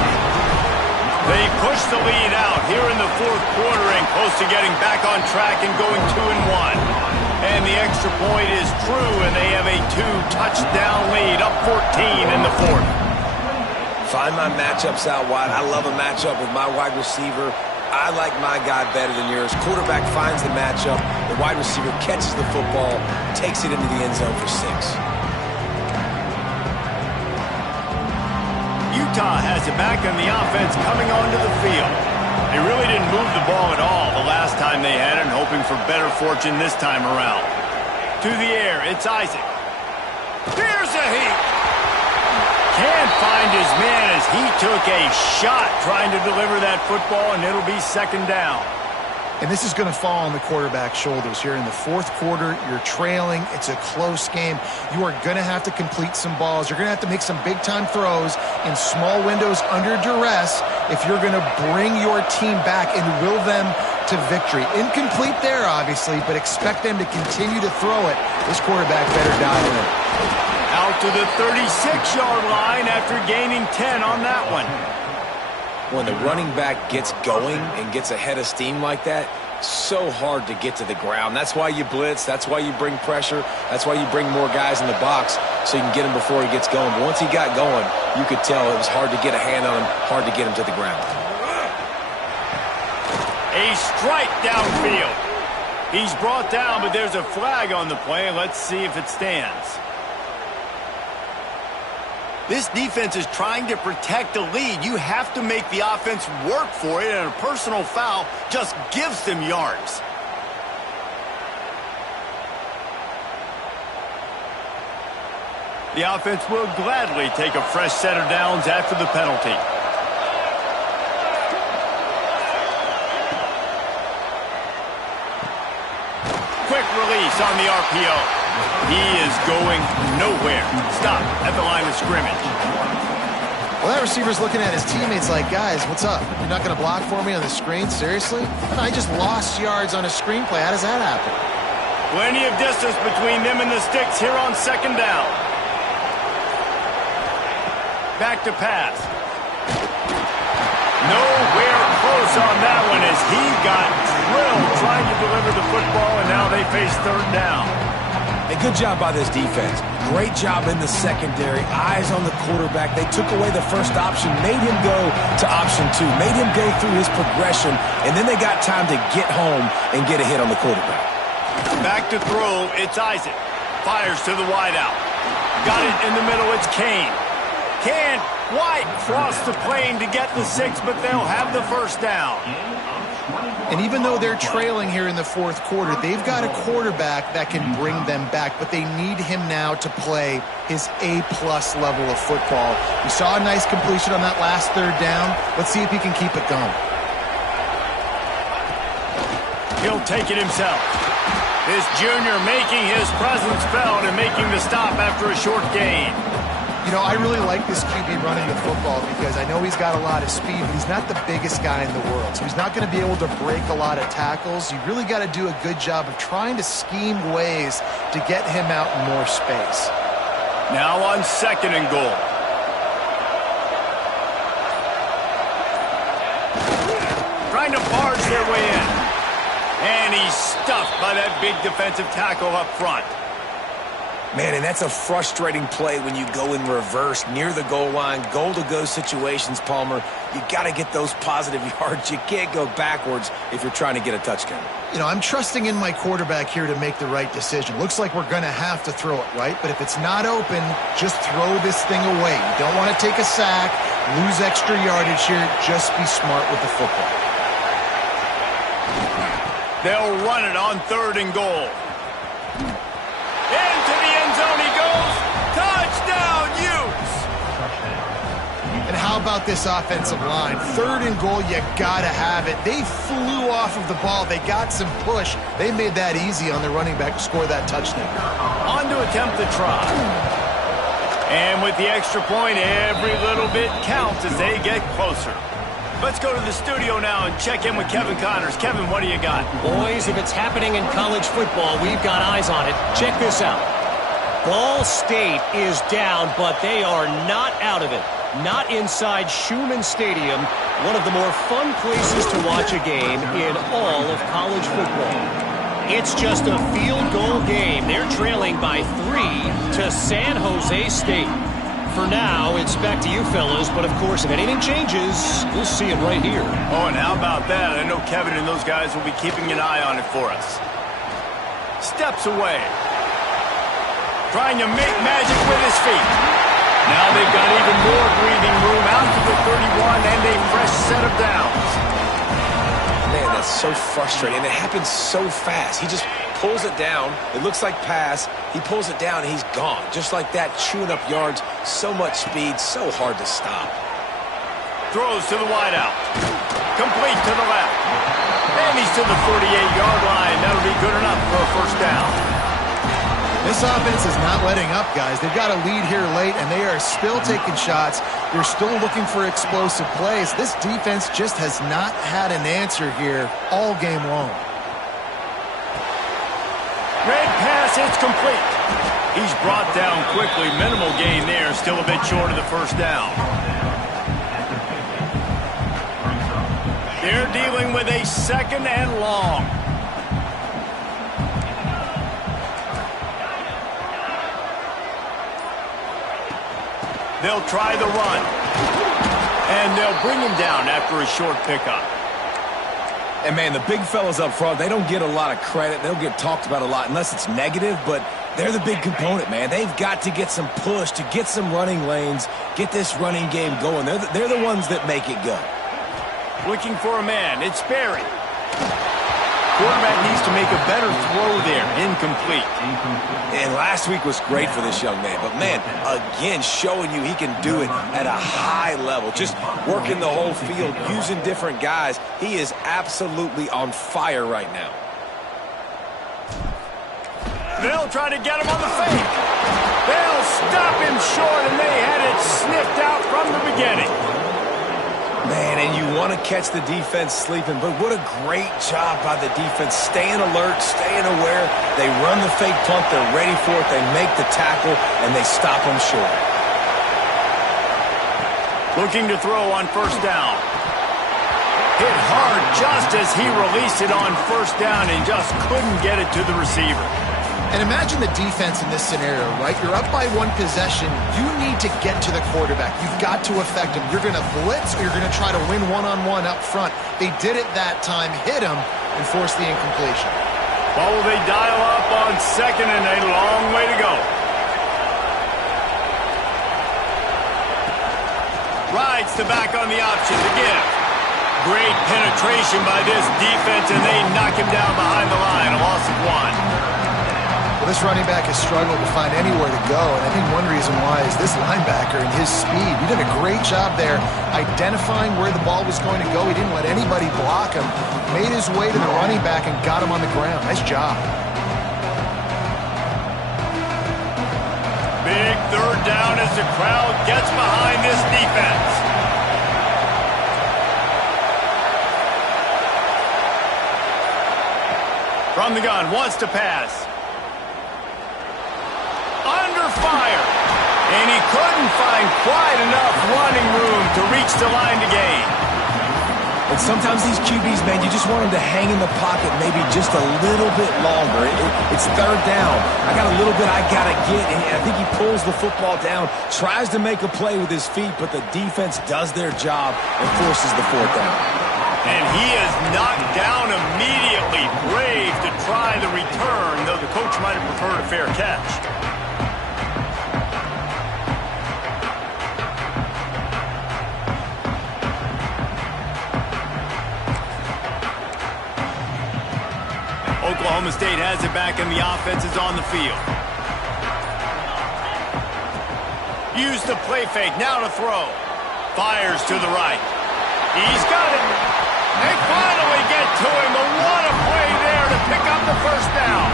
They push the lead out here in the fourth quarter and close to getting back on track and going 2-1. And the extra point is true, and they have a 2-touchdown lead, up 14 in the fourth. Find my matchups out wide. I love a matchup with my wide receiver. I like my guy better than yours. Quarterback finds the matchup. The wide receiver catches the football, takes it into the end zone for 6. Utah has it back, and the offense coming onto the field. They really didn't move the ball at all the last time they had it, and hoping for better fortune this time around. To the air, it's Isaac. Here's a heat. Can't find his man as he took a shot trying to deliver that football, and it'll be second down. And this is going to fall on the quarterback's shoulders here in the fourth quarter. You're trailing. It's a close game. You are going to have to complete some balls. You're going to have to make some big-time throws in small windows under duress if you're going to bring your team back and will them to victory. Incomplete there, obviously, but expect them to continue to throw it. This quarterback better dial in. Out to the 36-yard line after gaining 10 on that one. When the running back gets going and gets ahead of steam like that, so hard to get to the ground. That's why you blitz. That's why you bring pressure. That's why you bring more guys in the box so you can get him before he gets going. But once he got going, you could tell it was hard to get a hand on him, hard to get him to the ground. A strike downfield. He's brought down, but there's a flag on the play. Let's see if it stands. This defense is trying to protect the lead. You have to make the offense work for it, and a personal foul just gives them yards. The offense will gladly take a fresh set of downs after the penalty. Quick release on the RPO. He is going nowhere. Stop at the line of scrimmage. Well, that receiver's looking at his teammates like, guys, what's up? You're not going to block for me on the screen? Seriously? I just lost yards on a screenplay. How does that happen? Plenty of distance between them and the sticks here on second down. Back to pass. Nowhere close on that one as he got drilled trying to deliver the football, and now they face third down. A good job by this defense. Great job in the secondary. Eyes on the quarterback. They took away the first option, made him go to option 2, made him go through his progression, and then they got time to get home and get a hit on the quarterback. Back to throw, it's Isaac. Fires to the wideout. Got it in the middle, it's Kane. Can't quite cross the plane to get the 6, but they'll have the first down. And even though they're trailing here in the fourth quarter, they've got a quarterback that can bring them back, but they need him now to play his A-plus level of football. We saw a nice completion on that last third down. Let's see if he can keep it going. He'll take it himself. This junior making his presence felt and making the stop after a short gain. You know, I really like this QB running the football because I know he's got a lot of speed, but he's not the biggest guy in the world. So he's not going to be able to break a lot of tackles. You really got to do a good job of trying to scheme ways to get him out in more space. Now on second and goal. Trying to barge their way in. And he's stuffed by that big defensive tackle up front. Man, and that's a frustrating play when you go in reverse near the goal line, goal-to-go situations, Palmer. You got to get those positive yards. You can't go backwards if you're trying to get a touchdown. You know, I'm trusting in my quarterback here to make the right decision. Looks like we're going to have to throw it, right? But if it's not open, just throw this thing away. You don't want to take a sack, lose extra yardage here. Just be smart with the football. They'll run it on third and goal. Into the end zone he goes. Touchdown, Utes! And how about this offensive line? Third and goal, you gotta have it. They flew off of the ball. They got some push. They made that easy on the running back to score that touchdown. On to attempt the try. And with the extra point, every little bit counts as they get closer. Let's go to the studio now and check in with Kevin Connors. Kevin, what do you got? Boys, if it's happening in college football, we've got eyes on it. Check this out. Ball State is down, but they are not out of it. Not inside Schumann Stadium, one of the more fun places to watch a game in all of college football. It's just a field goal game. They're trailing by 3 to San Jose State. For now, it's back to you fellas, but of course, if anything changes, we'll see it right here. Oh, and how about that? I know Kevin and those guys will be keeping an eye on it for us. Steps away. Trying to make magic with his feet. Now they've got even more breathing room out to the 31 and a fresh set of downs. Man, that's so frustrating. And it happens so fast. He just pulls it down. It looks like pass. He pulls it down, and he's gone. Just like that, chewing up yards. So much speed, so hard to stop. Throws to the wideout. Complete to the left. And he's to the 48-yard line. That'll be good enough for a first down. This offense is not letting up, guys. They've got a lead here late, and they are still taking shots. They're still looking for explosive plays. This defense just has not had an answer here all game long. Red pass, it's complete. He's brought down quickly. Minimal gain there. Still a bit short of the first down. They're dealing with a second and long. They'll try the run. And they'll bring him down after a short pickup. And, man, the big fellas up front, they don't get a lot of credit. They don't get talked about a lot unless it's negative, but they're the big component, man. They've got to get some push, to get some running lanes, get this running game going. They're the ones that make it go. Looking for a man. It's Sperry. Quarterback needs to make a better throw there. Incomplete. And last week was great for this young man. But, man, again, showing you he can do it at a high level. Just working the whole field, using different guys. He is absolutely on fire right now. They'll try to get him on the fake. They'll stop him short, and they had it sniffed out from the beginning. Man, and you want to catch the defense sleeping, but what a great job by the defense. Staying alert, staying aware. They run the fake punt. They're ready for it. They make the tackle, and they stop them short. Looking to throw on first down. Hit hard just as he released it on first down and just couldn't get it to the receiver. And imagine the defense in this scenario, right? You're up by one possession. You need to get to the quarterback. You've got to affect him. You're going to blitz or you're going to try to win one-on-one up front. They did it that time, hit him, and forced the incompletion. Well, will they dial up on second and a long way to go? Rides to back on the option to give. Great penetration by this defense, and they knock him down behind the line. A loss of one. Well, this running back has struggled to find anywhere to go, and I think one reason why is this linebacker and his speed. He did a great job there identifying where the ball was going to go. He didn't let anybody block him. Made his way to the running back and got him on the ground. Nice job. Big third down as the crowd gets behind this defense. From the gun, wants to pass. Under fire. And he couldn't find quite enough running room to reach the line to gain. And sometimes these QBs, man, you just want them to hang in the pocket maybe just a little bit longer. It's third down. I got a little bit I got to get, and I think he pulls the football down, tries to make a play with his feet, but the defense does their job and forces the fourth down. And he is knocked down immediately. Brave to try the return, though the coach might have preferred a fair catch. Oklahoma State has it back, and the offense is on the field. Use the play fake, now to throw. Fires to the right. He's got it. They finally get to him, but what a play there to pick up the first down.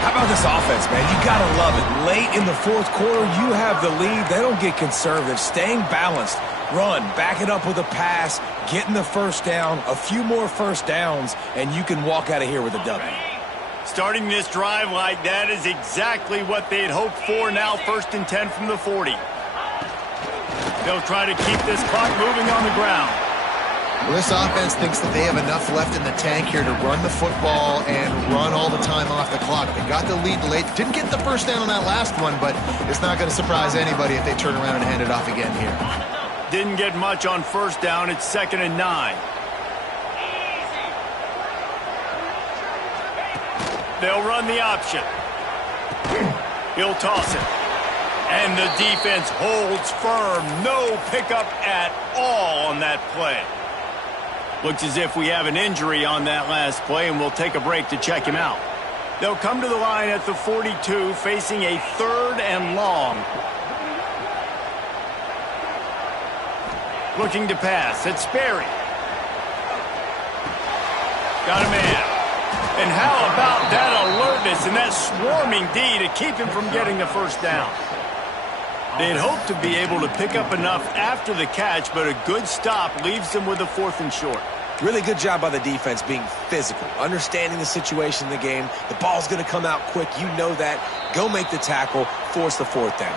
How about this offense, man? You got to love it. Late in the fourth quarter, you have the lead. They don't get conservative. Staying balanced. Run, back it up with a pass, getting the first down, a few more first downs, and you can walk out of here with a W. Starting this drive like that is exactly what they'd hoped for. Now 1st and 10 from the 40. They'll try to keep this clock moving on the ground. Well, this offense thinks that they have enough left in the tank here to run the football and run all the time off the clock. They got the lead late. Didn't get the first down on that last one, but it's not going to surprise anybody if they turn around and hand it off again here. Didn't get much on first down. It's 2nd and 9. They'll run the option. He'll toss it. And the defense holds firm. No pickup at all on that play. Looks as if we have an injury on that last play, and we'll take a break to check him out. They'll come to the line at the 42, facing a 3rd and long. Looking to pass. It's Sperry. Got a man. And how about that alertness and that swarming D to keep him from getting the first down? They'd hoped to be able to pick up enough after the catch, but a good stop leaves them with a 4th and short. Really good job by the defense being physical, understanding the situation in the game. The ball's going to come out quick. You know that. Go make the tackle, force the 4th down.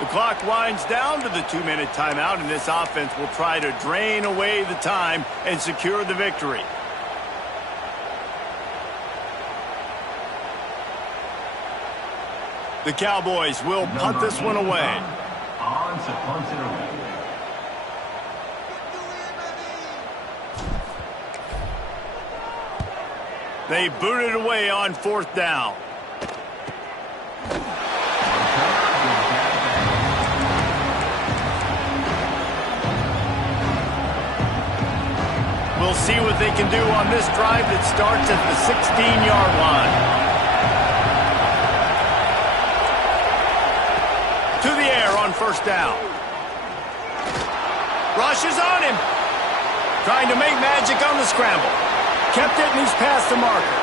The clock winds down to the 2-minute timeout, and this offense will try to drain away the time and secure the victory. The Cowboys will punt this one away. On to punt it away. They boot it away on 4th down. We'll see what they can do on this drive that starts at the 16-yard line. To the air on 1st down. Rush is on him. Trying to make magic on the scramble. Kept it, and he's past the marker.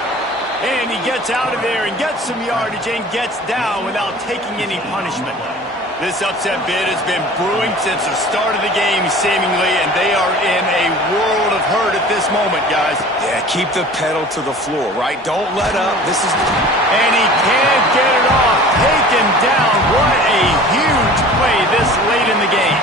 And he gets out of there and gets some yardage and gets down without taking any punishment. This upset bid has been brewing since the start of the game, seemingly, and they are in a world of hurt at this moment, guys. Yeah, keep the pedal to the floor, right? Don't let up. This is... And he can't get it off. Taken down. What a huge play this late in the game.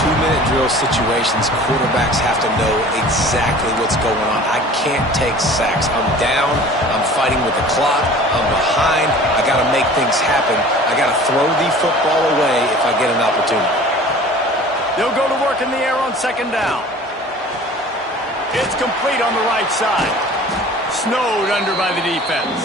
2-minute drill situations, quarterbacks have to know exactly what's going on. I can't take sacks. I'm down. I'm fighting with the clock. I'm behind. I got to make things happen. I got to throw the football away if I get an opportunity. They'll go to work in the air on 2nd down. It's complete on the right side. Snowed under by the defense.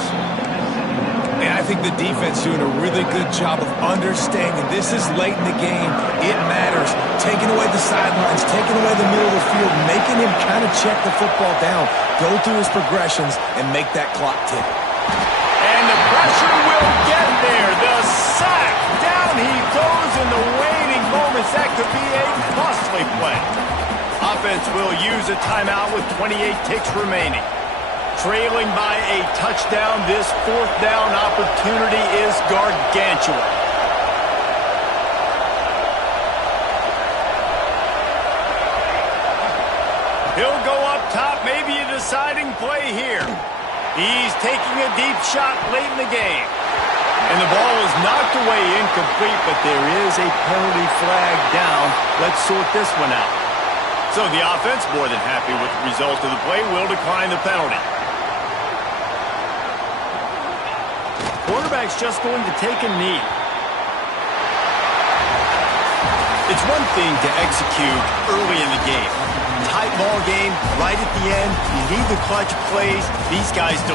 And I think the defense doing a really good job of understanding this is late in the game. It matters. Taking away the sidelines, taking away the middle of the field, making him kind of check the football down, go through his progressions, and make that clock tick. And the pressure will get there. The sack. Down he goes in the waning moments. That could be a costly play. Offense will use a timeout with 28 ticks remaining. Trailing by a touchdown, this 4th down opportunity is gargantuan. He'll go up top, maybe a deciding play here. He's taking a deep shot late in the game. And the ball is knocked away incomplete, but there is a penalty flag down. Let's sort this one out. So the offense, more than happy with the result of the play, will decline the penalty. Quarterback's just going to take a knee. It's one thing to execute early in the game. Tight ball game, right at the end. You need the clutch plays. These guys deliver.